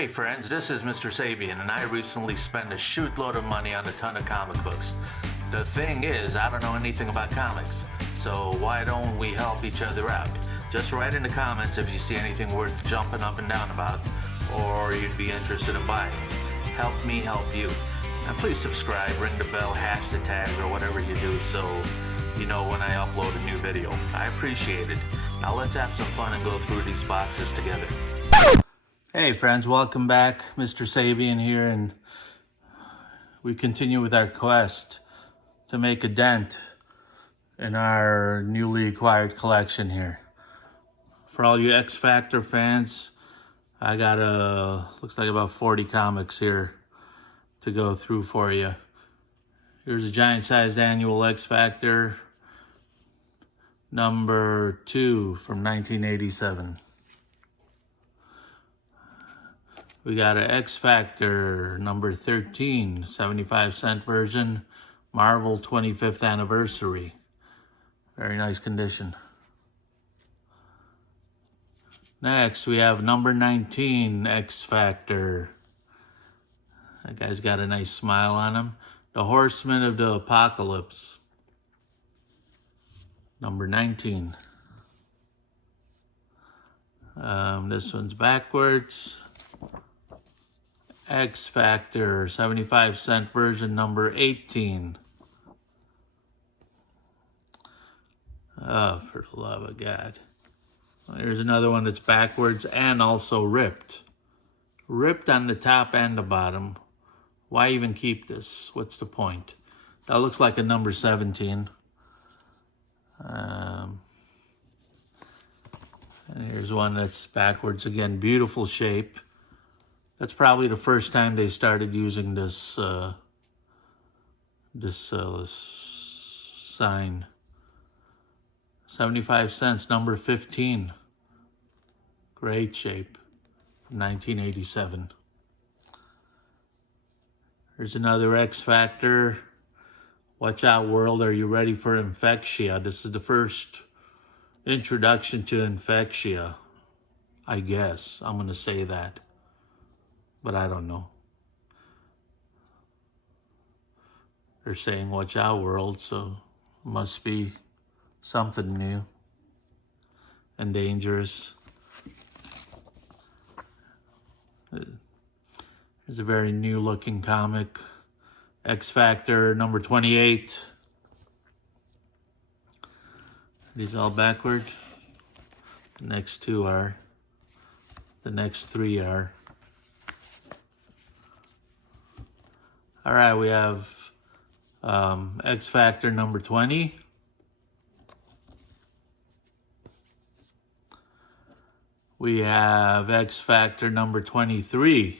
Hey friends, this is MR.SABIAN, and I recently spent a shootload of money on a ton of comic books. The thing is, I don't know anything about comics, so why don't we help each other out? Just write in the comments if you see anything worth jumping up and down about, or you'd be interested in buying. Help me help you. And please subscribe, ring the bell, hash the tags, or whatever you do so you know when I upload a new video. I appreciate it. Now let's have some fun and go through these boxes together. Hey friends, welcome back. MR.SABIAN here, and we continue with our quest to make a dent in our newly acquired collection here. For all you X Factor fans, I got looks like about 40 comics here to go through for you. Here's a giant-sized annual X Factor number 2 from 1987. We got an X Factor number 13, 75-cent version, Marvel 25th anniversary. Very nice condition. Next, we have number 19 X Factor. That guy's got a nice smile on him. The Horsemen of the Apocalypse. Number 19. This one's backwards. X Factor, 75-cent version, number 18. Oh, for the love of God. Well, here's another one that's backwards and also ripped. Ripped on the top and the bottom. Why even keep this? What's the point? That looks like a number 17. And here's one that's backwards again. Beautiful shape. That's probably the first time they started using this sign. 75 cents, number 15. Great shape. From 1987. Here's another X Factor. Watch out, world. Are you ready for Infectia? This is the first introduction to Infectia. I guess. I'm going to say that. But I don't know. They're saying, watch out, world, so it must be something new and dangerous. Here's a very new looking comic. X Factor number 28. These all backward. The next two are. The next three are. All right, we have X Factor number 20. We have X Factor number 23.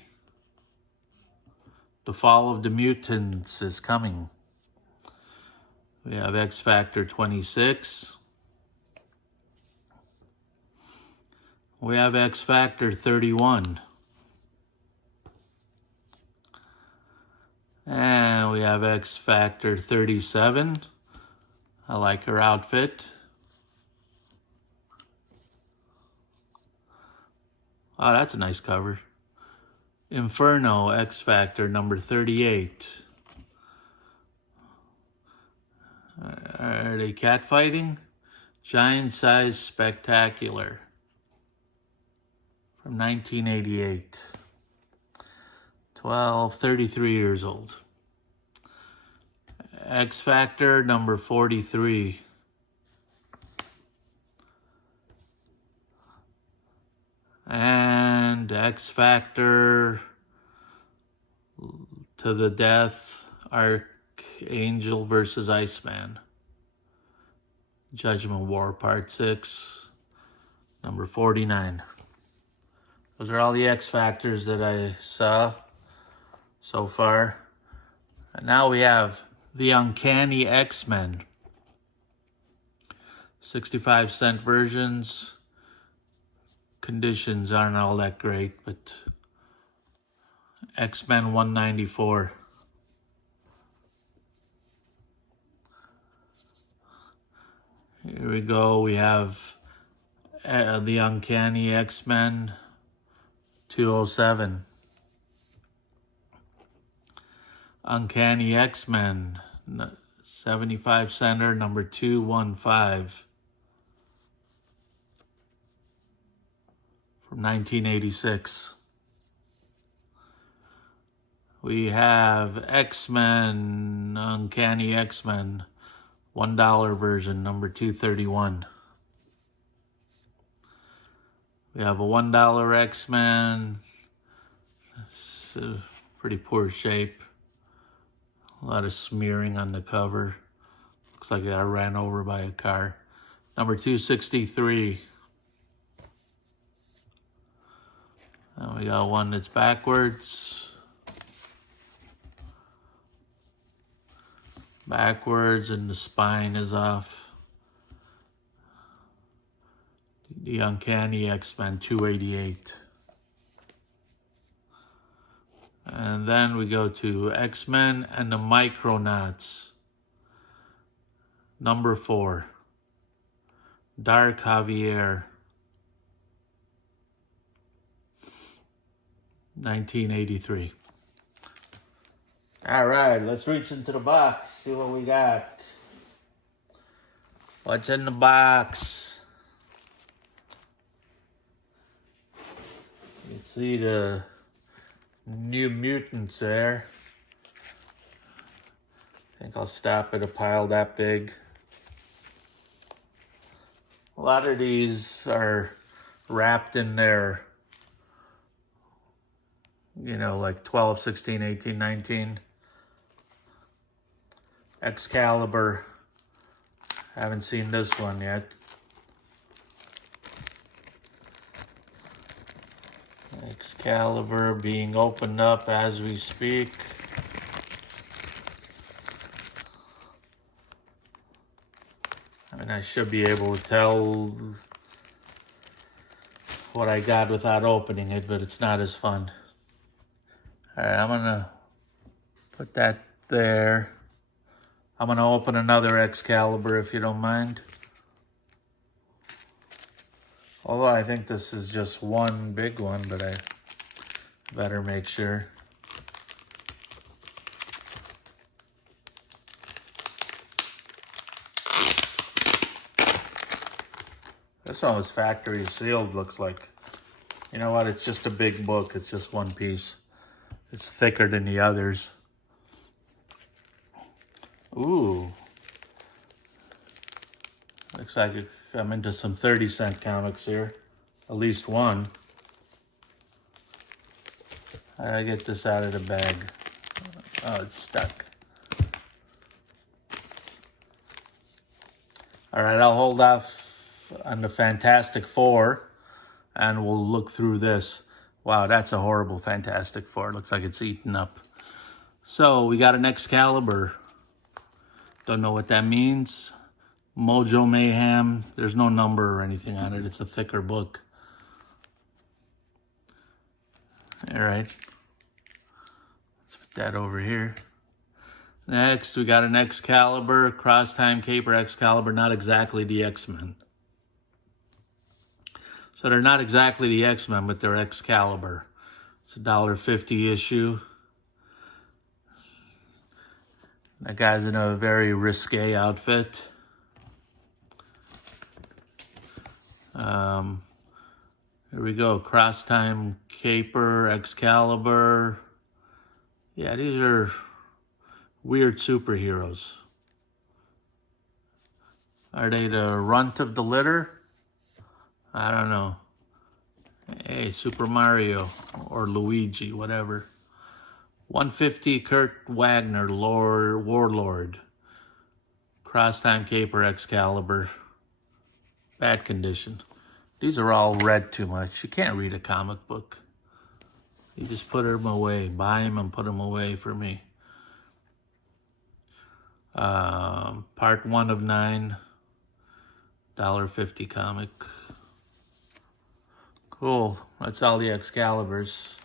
The Fall of the Mutants is coming. We have X Factor 26. We have X Factor 31. And we have X Factor 37. I like her outfit. Oh, that's a nice cover. Inferno X Factor number 38. Are they catfighting? Giant Size Spectacular. From 1988. 33 years old. X Factor number 43. And X Factor to the Death, Archangel versus Iceman. Judgment War Part 6, number 49. Those are all the X Factors that I saw so far. And now we have the Uncanny XMen. 65-cent versions. Conditions aren't all that great, but XMen 194. Here we go. We have the Uncanny XMen 207. Uncanny X-Men, 75 center, number 215 from 1986. We have X-Men, Uncanny X-Men, $1 version, number 231. We have a $1 X-Men. It's pretty poor shape. A lot of smearing on the cover. Looks like it got ran over by a car. Number 263. And we got one that's backwards. Backwards, and the spine is off. The Uncanny X-Men 288. And then we go to X-Men and the Micronauts. Number 4. Dark Javier. 1983. All right, let's reach into the box, see what we got. What's in the box? You can see the New Mutants there. I think I'll stop at a pile that big. A lot of these are wrapped in their, you know, like 12, 16, 18, 19. Excalibur. Haven't seen this one yet. Excalibur being opened up as we speak. I mean, I should be able to tell what I got without opening it, but it's not as fun. All right, I'm gonna put that there. I'm going to open another Excalibur if you don't mind. Although I think this is just one big one, but I better make sure. This one was factory sealed, looks like. You know what? It's just a big book. It's just one piece. It's thicker than the others. Ooh. Looks like I'm into some 30-cent comics here. At least one. How did I get this out of the bag? Oh, it's stuck. All right, I'll hold off on the Fantastic Four, and we'll look through this. Wow, that's a horrible Fantastic Four. Looks like it's eaten up. So we got an Excalibur. Don't know what that means. Mojo Mayhem. There's no number or anything on it. It's a thicker book. All right. Let's put that over here. Next, we got an Excalibur, Cross-Time Caper Excalibur, not exactly the X-Men. So they're not exactly the X-Men, but they're Excalibur. It's a $1.50 issue. That guy's in a very risque outfit. Here we go, Cross-Time Caper, Excalibur. Yeah, these are weird superheroes. Are they the runt of the litter? I don't know. Hey, Super Mario or Luigi, whatever. 150 Kurt Wagner, Warlord. Cross-Time Caper Excalibur. Bad condition. These are all read too much. You can't read a comic book. You just put them away. Buy them and put them away for me. Part 1 of 9. $1.50 comic. Cool. That's all the Excaliburs.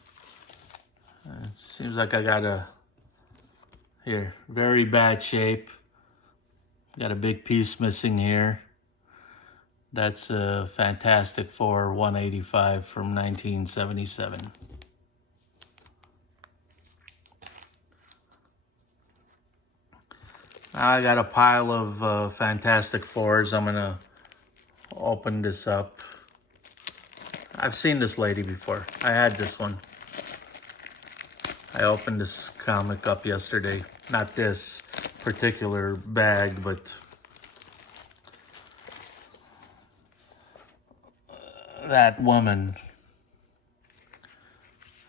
Seems like I got a, here, very bad shape. Got a big piece missing here. That's a Fantastic Four 185 from 1977. I got a pile of Fantastic Fours. I'm gonna open this up. I've seen this lady before. I had this one. I opened this comic up yesterday. Not this particular bag, but that woman.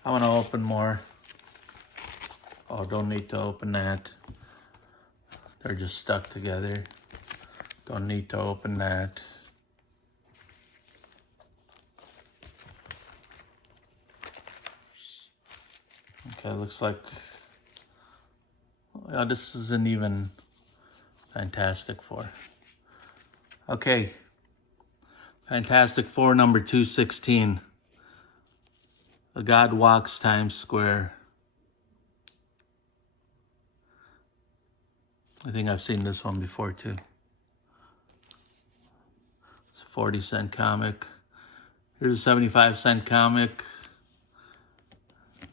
I want to open more. Oh, don't need to open that. They're just stuck together. Don't need to open that. Okay, looks like, oh, this isn't even Fantastic Four. Okay, Fantastic Four number 216. A God Walks Times Square. I think I've seen this one before too. It's a 40-cent comic. Here's a 75-cent comic.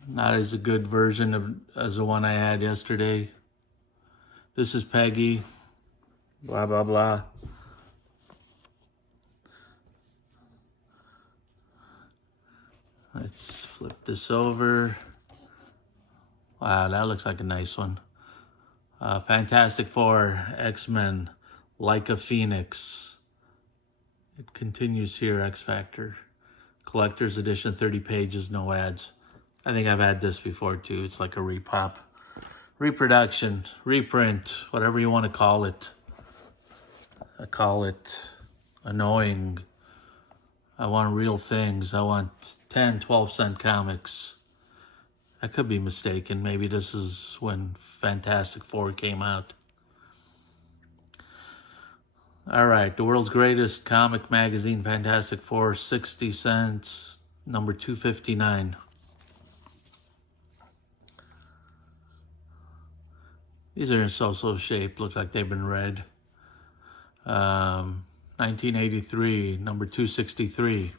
Not as a good version as the one I had yesterday. This is Peggy. Blah, blah, blah. Let's flip this over. Wow, that looks like a nice one. Fantastic Four, XMen, Like a Phoenix. It continues here, X Factor. Collector's edition, 30 pages, no ads. I think I've had this before too. It's like a repop, reproduction, reprint, whatever you want to call it. I call it annoying. I want real things. I want 10, 12-cent comics. I could be mistaken. Maybe this is when Fantastic Four came out. All right, the world's greatest comic magazine, Fantastic Four, 60 cents, number 259. These are in so-so shape. Look like they've been read. 1983, number 263.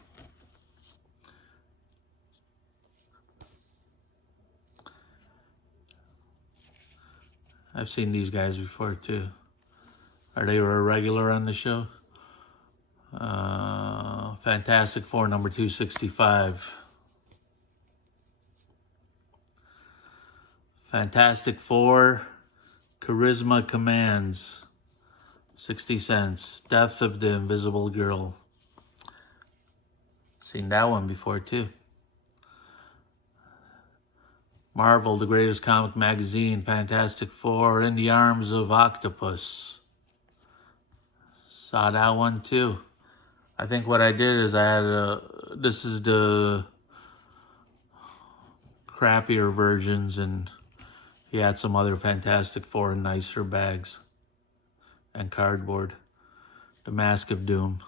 I've seen these guys before too. Are they a regular on the show? Fantastic Four, number 265. Fantastic Four, Charisma Commands, 60 cents. Death of the Invisible Girl. Seen that one before too. Marvel, the greatest comic magazine, Fantastic Four, In the Arms of Octopus. Saw that one too. I think what I did is I had this is the crappier versions, and he had some other Fantastic Four in nicer bags and cardboard. The Mask of Doom.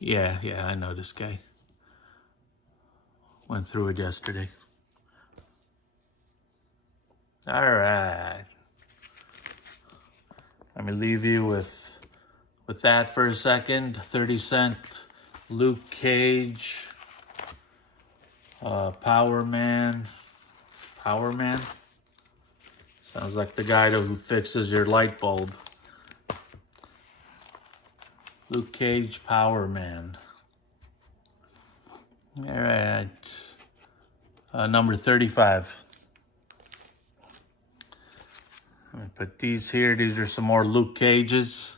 Yeah, I know this guy. Went through it yesterday. All right. Let me leave you with that for a second. 30-cent Luke Cage. Power Man. Sounds like the guy who fixes your light bulb. Luke Cage, Power Man. All right. Number 35. I'm going to put these here. These are some more Luke Cages.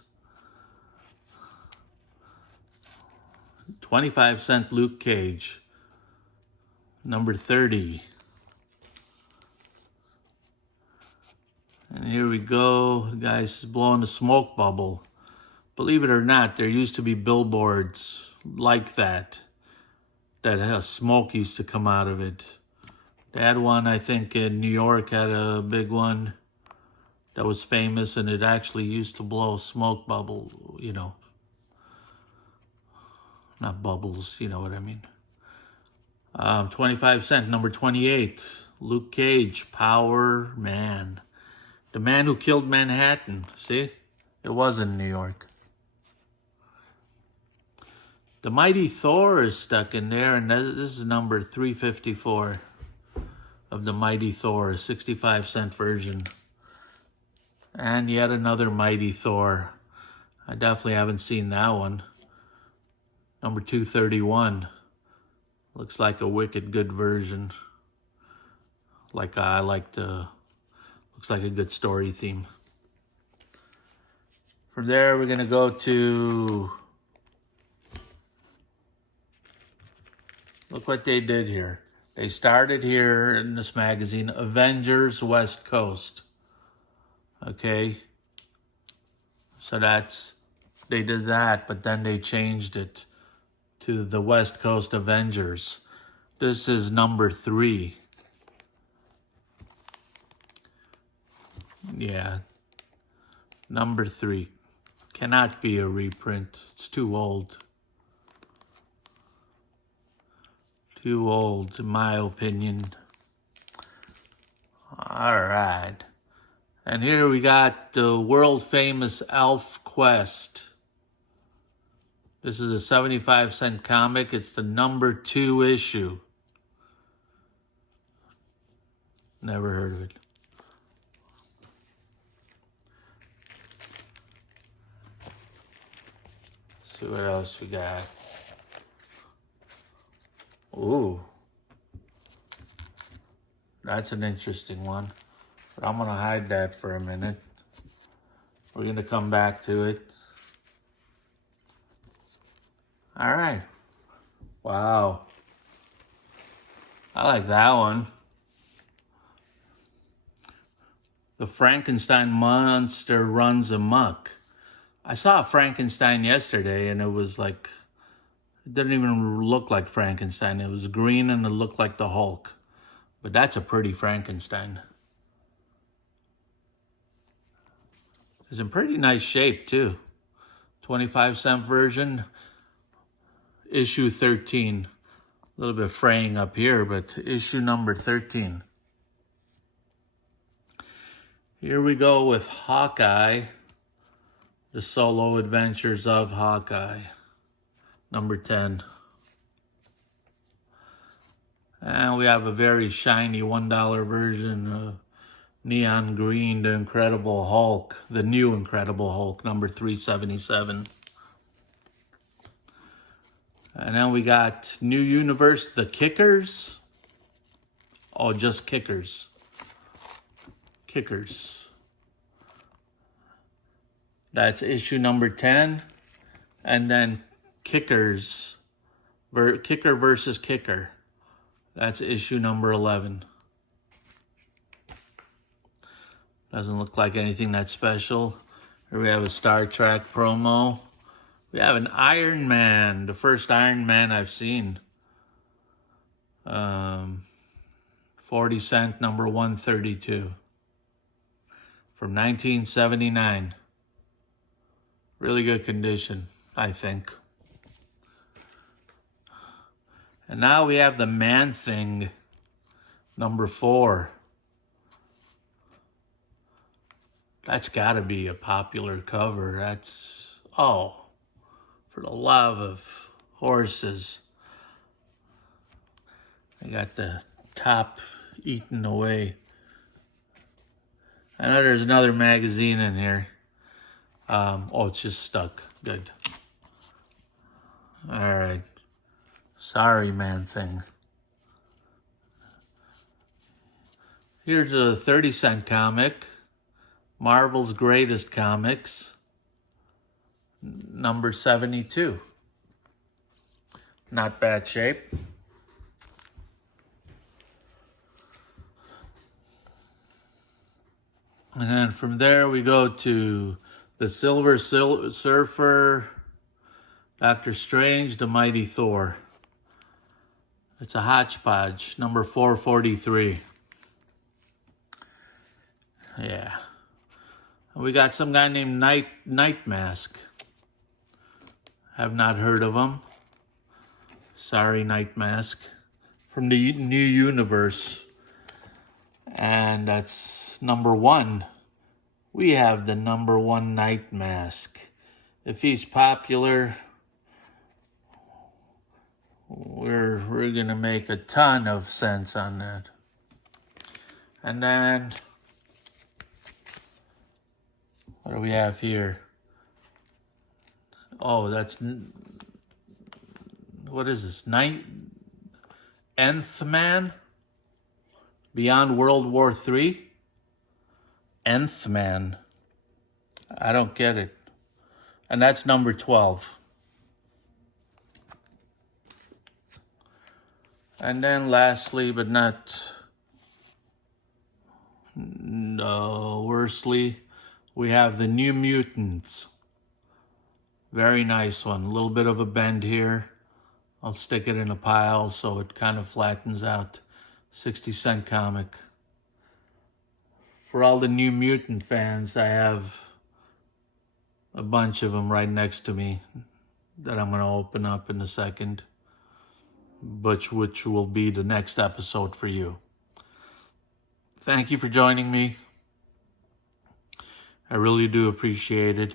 25-cent Luke Cage. Number 30. And here we go. The guy's blowing a smoke bubble. Believe it or not, there used to be billboards like that smoke used to come out of it. They had one, I think, in New York, had a big one that was famous, and it actually used to blow smoke bubble, you know. Not bubbles, you know what I mean. 25-cent, number 28. Luke Cage, Power Man. The man who killed Manhattan. See? It was in New York. The Mighty Thor is stuck in there, and this is number 354. of the Mighty Thor, 65-cent version. And yet another Mighty Thor. I definitely haven't seen that one. Number 231. Looks like a wicked good version. Looks like a good story theme. From there, we're gonna go to, look what they did here. They started here in this magazine, Avengers West Coast. Okay, so they did that, but then they changed it to the West Coast Avengers. This is number 3. Yeah, number 3. Cannot be a reprint. It's too old. Too old, in my opinion. All right. And here we got the world famous Elf Quest. This is a 75-cent comic. It's the number 2 issue. Never heard of it. Let's see what else we got. Ooh. That's an interesting one. But I'm going to hide that for a minute. We're going to come back to it. All right. Wow. I like that one. The Frankenstein monster runs amok. I saw Frankenstein yesterday, and it was like, it didn't even look like Frankenstein. It was green, and it looked like the Hulk. But that's a pretty Frankenstein. It's in pretty nice shape, too. 25-cent version, issue 13. A little bit fraying up here, but issue number 13. Here we go with Hawkeye, the solo adventures of Hawkeye, number 10. And we have a very shiny $1 version of neon green, the Incredible Hulk, the new Incredible Hulk, number 377. And then we got New Universe, The Kickers. Oh, just Kickers. Kickers. That's issue number 10. And then Kickers, Kicker versus Kicker. That's issue number 11. Doesn't look like anything that special. Here we have a Star Trek promo. We have an Iron Man, the first Iron Man I've seen. 40-cent, number 132. From 1979. Really good condition, I think. And now we have the Man-Thing, number 4. That's got to be a popular cover. That's, oh, for the love of horses. I got the top eaten away. I know there's another magazine in here. Oh, it's just stuck. Good. All right. Sorry, Man-Thing. Here's a 30-cent comic. Marvel's Greatest Comics, number 72. Not bad shape. And then from there we go to the Silver Surfer, Doctor Strange, the Mighty Thor. It's a hodgepodge, number 443. Yeah. We got some guy named Night Mask. Have not heard of him. Sorry, Night Mask. From the New Universe. And that's number 1. We have the number 1 Night Mask. If he's popular, we're gonna make a ton of sense on that. And then, what do we have here? Oh, that's, what is this? Nth Man? Beyond World War III? Nth Man. I don't get it. And that's number 12. And then lastly, but not worstly, we have the New Mutants. Very nice one. A little bit of a bend here. I'll stick it in a pile so it kind of flattens out. 60-cent comic. For all the New Mutant fans, I have a bunch of them right next to me that I'm going to open up in a second, which will be the next episode for you. Thank you for joining me. I really do appreciate it.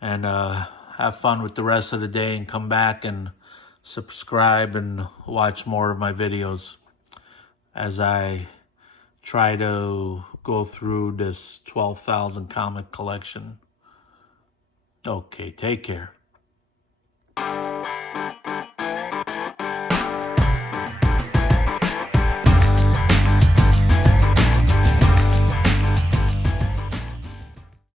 And have fun with the rest of the day, and come back and subscribe and watch more of my videos as I try to go through this 12,000 comic collection. Okay, take care.